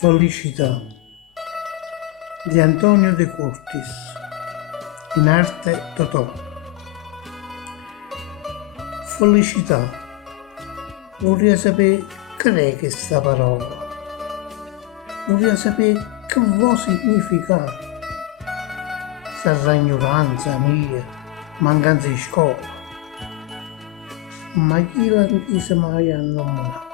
Felicità di Antonio De Curtis, in arte Totò. Felicità, vorrei sapere che è questa parola, vorrei sapere che vuol significare, questa ignoranza mia, mancanza di scuola, ma chi la dice mai a nome?